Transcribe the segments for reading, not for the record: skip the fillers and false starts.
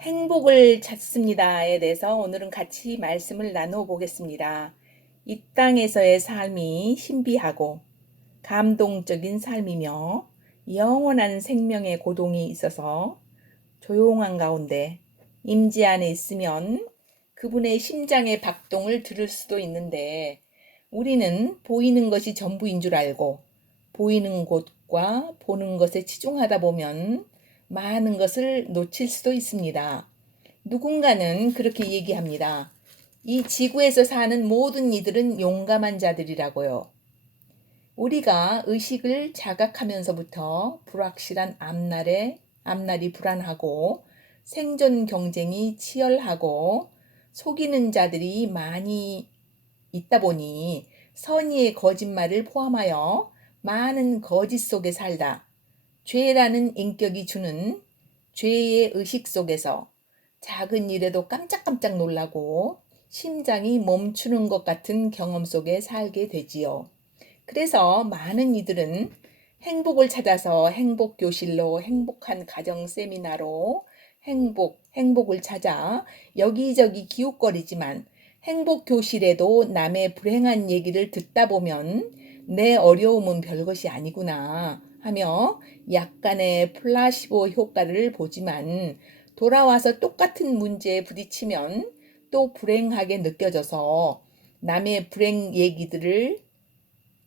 행복을 찾습니다에 대해서 오늘은 같이 말씀을 나누어 보겠습니다. 이 땅에서의 삶이 신비하고 감동적인 삶이며 영원한 생명의 고동이 있어서 조용한 가운데 임지 안에 있으면 그분의 심장의 박동을 들을 수도 있는데 우리는 보이는 것이 전부인 줄 알고 보이는 곳과 보는 것에 치중하다 보면 많은 것을 놓칠 수도 있습니다. 누군가는 그렇게 얘기합니다. 이 지구에서 사는 모든 이들은 용감한 자들이라고요. 우리가 의식을 자각하면서부터 불확실한 앞날이 불안하고 생존 경쟁이 치열하고 속이는 자들이 많이 있다 보니 선의의 거짓말을 포함하여 많은 거짓 속에 살다 죄라는 인격이 주는 죄의 의식 속에서 작은 일에도 깜짝깜짝 놀라고 심장이 멈추는 것 같은 경험 속에 살게 되지요. 그래서 많은 이들은 행복을 찾아서 행복교실로, 행복한 가정 세미나로 행복을 찾아 여기저기 기웃거리지만 행복교실에도 남의 불행한 얘기를 듣다 보면 내 어려움은 별것이 아니구나 하며 약간의 플라시보 효과를 보지만 돌아와서 똑같은 문제에 부딪히면 또 불행하게 느껴져서 남의 불행 얘기들을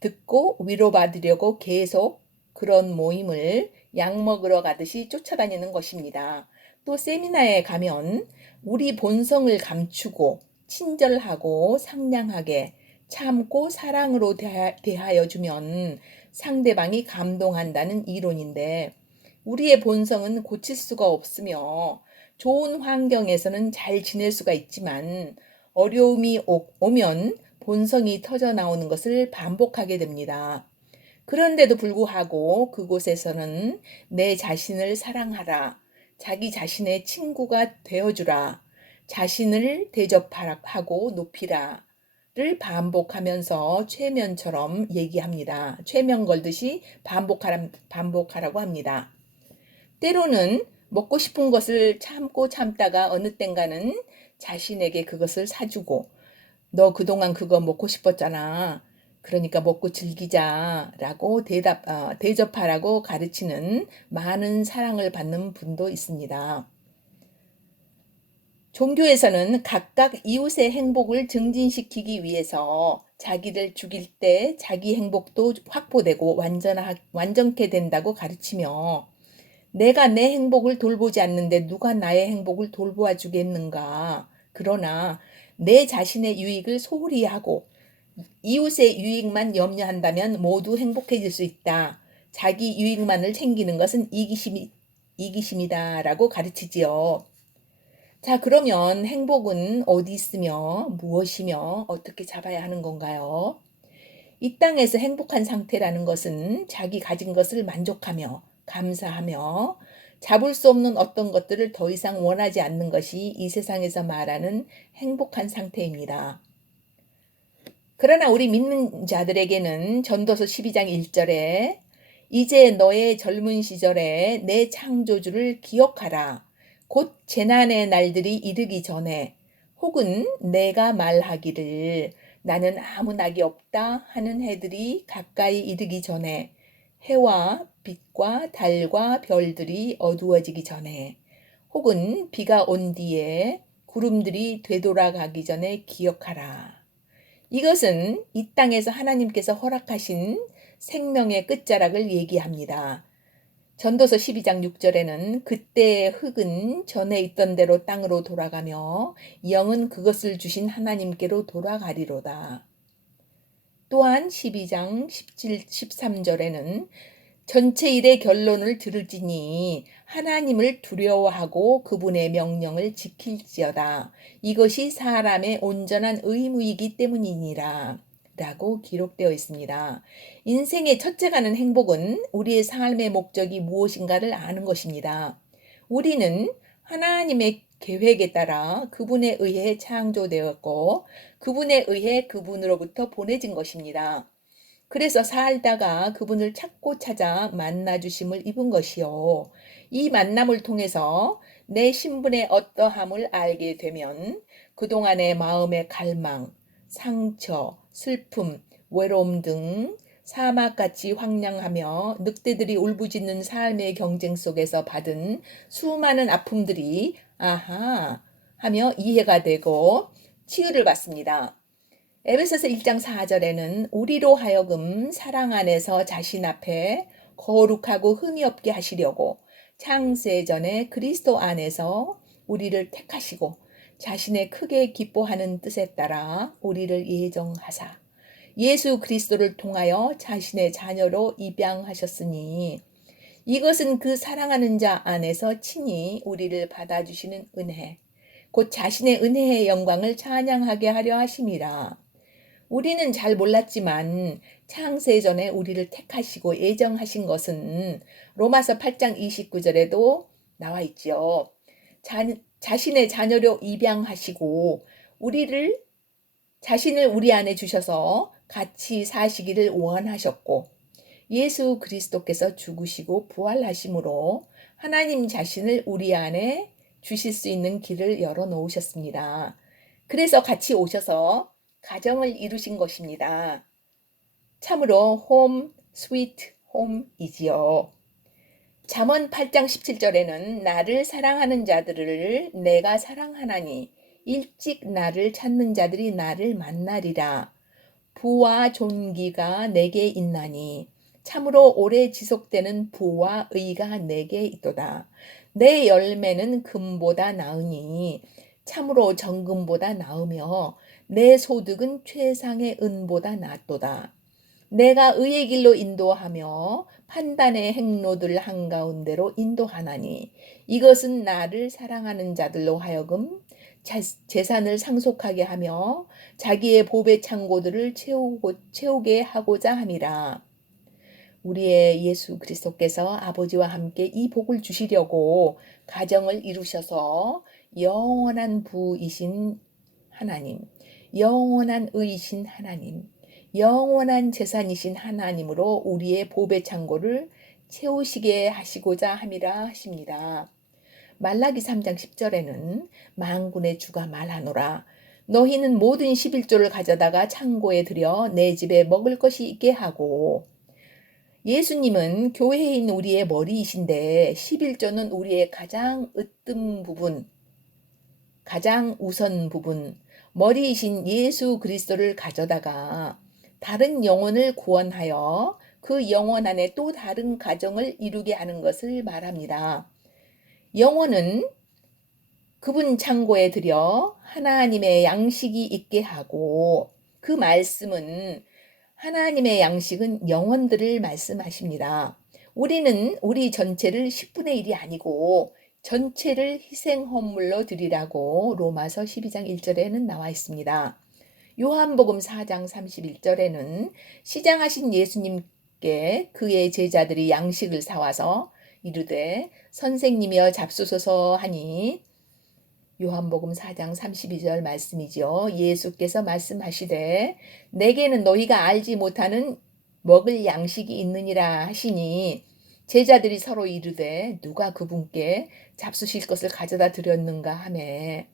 듣고 위로받으려고 계속 그런 모임을 약 먹으러 가듯이 쫓아다니는 것입니다. 또 세미나에 가면 우리 본성을 감추고 친절하고 상냥하게 참고 사랑으로 대하여 주면 상대방이 감동한다는 이론인데 우리의 본성은 고칠 수가 없으며 좋은 환경에서는 잘 지낼 수가 있지만 어려움이 오면 본성이 터져 나오는 것을 반복하게 됩니다. 그런데도 불구하고 그곳에서는 내 자신을 사랑하라, 자기 자신의 친구가 되어주라, 자신을 대접하고 높이라를 반복하면서 최면처럼 얘기합니다. 최면 걸듯이 반복하라고 합니다. 때로는 먹고 싶은 것을 참고 참다가 어느 땐가는 자신에게 그것을 사주고 너 그동안 그거 먹고 싶었잖아. 그러니까 먹고 즐기자라고 대접하라고 가르치는 많은 사랑을 받는 분도 있습니다. 종교에서는 각각 이웃의 행복을 증진시키기 위해서 자기를 죽일 때 자기 행복도 확보되고 완전케 된다고 가르치며 내가 내 행복을 돌보지 않는데 누가 나의 행복을 돌보아 주겠는가. 그러나 내 자신의 유익을 소홀히 하고 이웃의 유익만 염려한다면 모두 행복해질 수 있다. 자기 유익만을 챙기는 것은 이기심이다라고 가르치지요. 자, 그러면 행복은 어디 있으며 무엇이며 어떻게 잡아야 하는 건가요? 이 땅에서 행복한 상태라는 것은 자기 가진 것을 만족하며 감사하며 잡을 수 없는 어떤 것들을 더 이상 원하지 않는 것이 이 세상에서 말하는 행복한 상태입니다. 그러나 우리 믿는 자들에게는 전도서 12장 1절에 이제 너의 젊은 시절에 내 창조주를 기억하라. 곧 재난의 날들이 이르기 전에 혹은 내가 말하기를 나는 아무 낙이 없다 하는 해들이 가까이 이르기 전에 해와 빛과 달과 별들이 어두워지기 전에 혹은 비가 온 뒤에 구름들이 되돌아가기 전에 기억하라. 이것은 이 땅에서 하나님께서 허락하신 생명의 끝자락을 얘기합니다. 전도서 12장 6절에는 그때의 흙은 전에 있던 대로 땅으로 돌아가며 영은 그것을 주신 하나님께로 돌아가리로다. 또한 12장 17, 13절에는 전체 일의 결론을 들을지니 하나님을 두려워하고 그분의 명령을 지킬지어다. 이것이 사람의 온전한 의무이기 때문이니라. 라고 기록되어 있습니다. 인생의 첫째가는 행복은 우리의 삶의 목적이 무엇인가를 아는 것입니다. 우리는 하나님의 계획에 따라 그분에 의해 창조되었고 그분에 의해 그분으로부터 보내진 것입니다. 그래서 살다가 그분을 찾고 찾아 만나주심을 입은 것이요. 이 만남을 통해서 내 신분의 어떠함을 알게 되면 그동안의 마음의 갈망, 상처, 슬픔, 외로움 등 사막같이 황량하며 늑대들이 울부짖는 삶의 경쟁 속에서 받은 수많은 아픔들이 아하 하며 이해가 되고 치유를 받습니다. 에베소서 1장 4절에는 우리로 하여금 사랑 안에서 자신 앞에 거룩하고 흠이 없게 하시려고 창세 전에 그리스도 안에서 우리를 택하시고 자신의 크게 기뻐하는 뜻에 따라 우리를 예정하사 예수 그리스도를 통하여 자신의 자녀로 입양하셨으니 이것은 그 사랑하는 자 안에서 친히 우리를 받아주시는 은혜 곧 자신의 은혜의 영광을 찬양하게 하려 하심이라. 우리는 잘 몰랐지만 창세전에 우리를 택하시고 예정하신 것은 로마서 8장 29절에도 나와 있죠. 자신의 자녀로 입양하시고 자신을 우리 안에 주셔서 같이 사시기를 원하셨고 예수 그리스도께서 죽으시고 부활하심으로 하나님 자신을 우리 안에 주실 수 있는 길을 열어 놓으셨습니다. 그래서 같이 오셔서 가정을 이루신 것입니다. 참으로 홈 스위트 홈이지요. 잠언 8장 17절에는 나를 사랑하는 자들을 내가 사랑하나니 일찍 나를 찾는 자들이 나를 만나리라. 부와 존귀가 내게 있나니 참으로 오래 지속되는 부와 의가 내게 있도다. 내 열매는 금보다 나으니 참으로 정금보다 나으며 내 소득은 최상의 은보다 낫도다. 내가 의의 길로 인도하며 판단의 행로들 한가운데로 인도하나니 이것은 나를 사랑하는 자들로 하여금 재산을 상속하게 하며 자기의 보배 창고들을 채우게 하고자 함이라. 우리의 예수 그리스도께서 아버지와 함께 이 복을 주시려고 가정을 이루셔서 영원한 부이신 하나님, 영원한 의이신 하나님, 영원한 재산이신 하나님으로 우리의 보배 창고를 채우시게 하시고자 함이라 하십니다. 말라기 3장 10절에는 만군의 주가 말하노라. 너희는 모든 11조를 가져다가 창고에 들여 내 집에 먹을 것이 있게 하고 예수님은 교회에 있는 우리의 머리이신데 11조는 우리의 가장 으뜸 부분, 가장 우선 부분, 머리이신 예수 그리스도를 가져다가 다른 영혼을 구원하여 그 영혼 안에 또 다른 가정을 이루게 하는 것을 말합니다. 영혼은 그분 창고에 들여 하나님의 양식이 있게 하고 그 말씀은 하나님의 양식은 영혼들을 말씀하십니다. 우리는 우리 전체를 10분의 1이 아니고 전체를 희생 헌물로 드리라고 로마서 12장 1절에는 나와 있습니다. 요한복음 4장 31절에는 시장하신 예수님께 그의 제자들이 양식을 사와서 이르되 선생님이여 잡수소서 하니 요한복음 4장 32절 말씀이죠. 예수께서 말씀하시되 내게는 너희가 알지 못하는 먹을 양식이 있느니라 하시니 제자들이 서로 이르되 누가 그분께 잡수실 것을 가져다 드렸는가 하매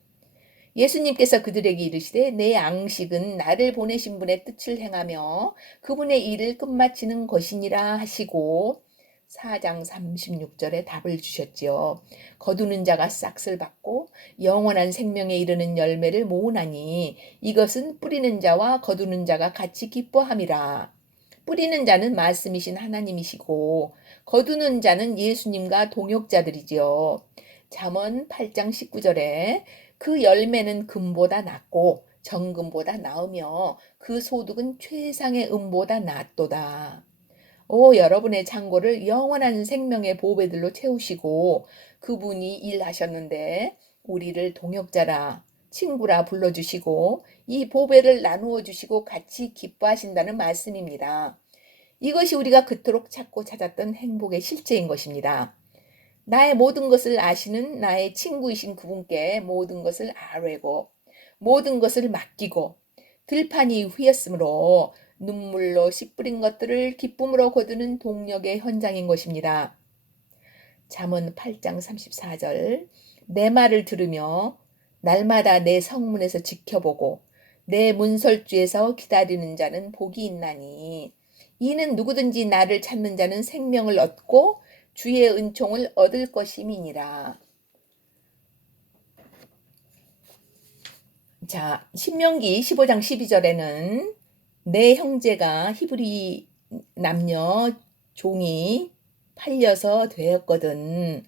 예수님께서 그들에게 이르시되 내 양식은 나를 보내신 분의 뜻을 행하며 그분의 일을 끝마치는 것이니라 하시고 4장 36절에 답을 주셨지요. 거두는 자가 싹을 받고 영원한 생명에 이르는 열매를 모으나니 이것은 뿌리는 자와 거두는 자가 같이 기뻐함이라. 뿌리는 자는 말씀이신 하나님이시고 거두는 자는 예수님과 동역자들이지요. 잠언 8장 19절에 그 열매는 금보다 낫고 정금보다 나으며 그 소득은 최상의 은보다 낫도다. 여러분의 창고를 영원한 생명의 보배들로 채우시고 그분이 일하셨는데 우리를 동역자라 친구라 불러주시고 이 보배를 나누어 주시고 같이 기뻐하신다는 말씀입니다. 이것이 우리가 그토록 찾고 찾았던 행복의 실체인 것입니다. 나의 모든 것을 아시는 나의 친구이신 그분께 모든 것을 아뢰고 모든 것을 맡기고 들판이 휘었으므로 눈물로 씨 뿌린 것들을 기쁨으로 거두는 동력의 현장인 것입니다. 잠언 8장 34절 내 말을 들으며 날마다 내 성문에서 지켜보고 내 문설주에서 기다리는 자는 복이 있나니 이는 누구든지 나를 찾는 자는 생명을 얻고 주의 은총을 얻을 것임이니라. 자, 신명기 15장 12절에는 내 형제가 히브리 남녀 종이 팔려서 되었거든.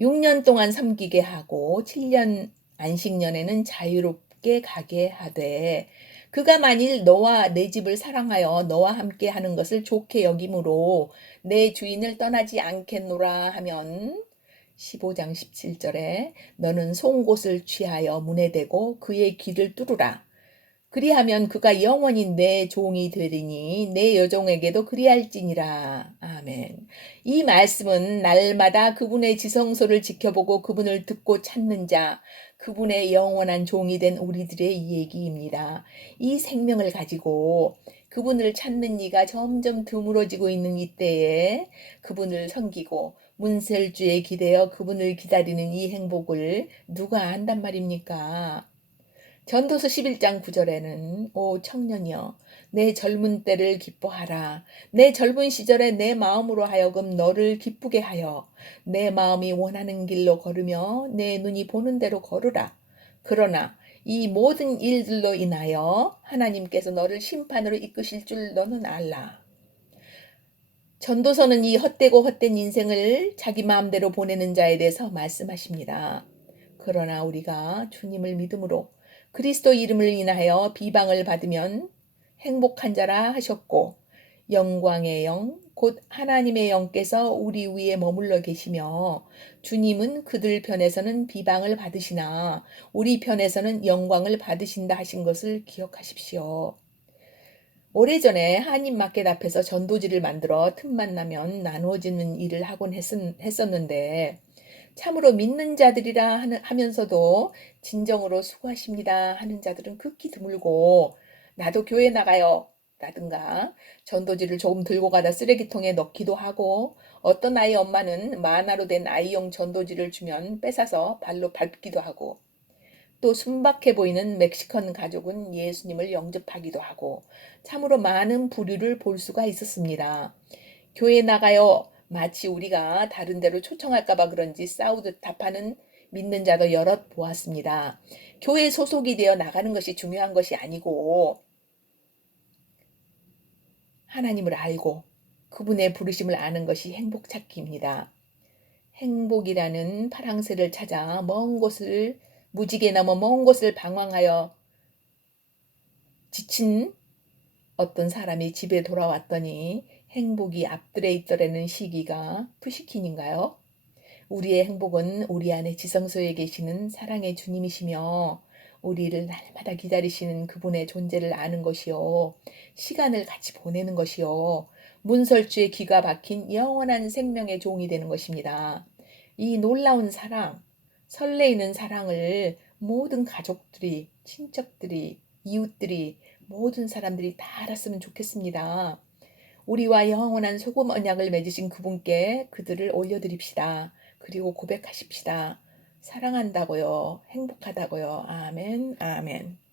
6년 동안 섬기게 하고 7년 안식년에는 자유롭게 가게 하되 그가 만일 너와 내 집을 사랑하여 너와 함께 하는 것을 좋게 여김으로 내 주인을 떠나지 않겠노라 하면 15장 17절에 너는 송곳을 취하여 문에 대고 그의 귀를 뚫으라. 그리하면 그가 영원히 내 종이 되리니 내 여종에게도 그리할지니라. 아멘. 이 말씀은 날마다 그분의 지성소를 지켜보고 그분을 듣고 찾는 자, 그분의 영원한 종이 된 우리들의 얘기입니다. 이 생명을 가지고 그분을 찾는 이가 점점 드물어지고 있는 이때에 그분을 섬기고 문설주에 기대어 그분을 기다리는 이 행복을 누가 안단 말입니까? 전도서 11장 9절에는 오 청년이여 내 젊은 때를 기뻐하라. 내 젊은 시절에 내 마음으로 하여금 너를 기쁘게 하여 내 마음이 원하는 길로 걸으며 내 눈이 보는 대로 걸으라. 그러나 이 모든 일들로 인하여 하나님께서 너를 심판으로 이끄실 줄 너는 알라. 전도서는 이 헛되고 헛된 인생을 자기 마음대로 보내는 자에 대해서 말씀하십니다. 그러나 우리가 주님을 믿음으로 그리스도 이름을 인하여 비방을 받으면 행복한 자라 하셨고 영광의 영, 곧 하나님의 영께서 우리 위에 머물러 계시며 주님은 그들 편에서는 비방을 받으시나 우리 편에서는 영광을 받으신다 하신 것을 기억하십시오. 오래전에 한인마켓 앞에서 전도지를 만들어 틈만 나면 나누어지는 일을 하곤 했었는데 참으로 믿는 자들이라 하면서도 진정으로 수고하십니다 하는 자들은 극히 드물고 나도 교회 나가요 라든가 전도지를 조금 들고 가다 쓰레기통에 넣기도 하고 어떤 아이 엄마는 만화로 된 아이용 전도지를 주면 뺏어서 발로 밟기도 하고 또 순박해 보이는 멕시컨 가족은 예수님을 영접하기도 하고 참으로 많은 부류를 볼 수가 있었습니다. 교회 나가요. 마치 우리가 다른 데로 초청할까봐 그런지 싸우듯 답하는 믿는 자도 여럿 보았습니다. 교회 소속이 되어 나가는 것이 중요한 것이 아니고 하나님을 알고 그분의 부르심을 아는 것이 행복 찾기입니다. 행복이라는 파랑새를 찾아 먼 곳을 무지개 넘어 먼 곳을 방황하여 지친 어떤 사람이 집에 돌아왔더니 행복이 앞들에 있더라는 시기가 푸시킨인가요? 우리의 행복은 우리 안에 지성소에 계시는 사랑의 주님이시며 우리를 날마다 기다리시는 그분의 존재를 아는 것이요. 시간을 같이 보내는 것이요. 문설주의 기가 박힌 영원한 생명의 종이 되는 것입니다. 이 놀라운 사랑, 설레이는 사랑을 모든 가족들이, 친척들이, 이웃들이, 모든 사람들이 다 알았으면 좋겠습니다. 우리와 영원한 소금 언약을 맺으신 그분께 그들을 올려드립시다. 그리고 고백하십시다. 사랑한다고요. 행복하다고요. 아멘, 아멘.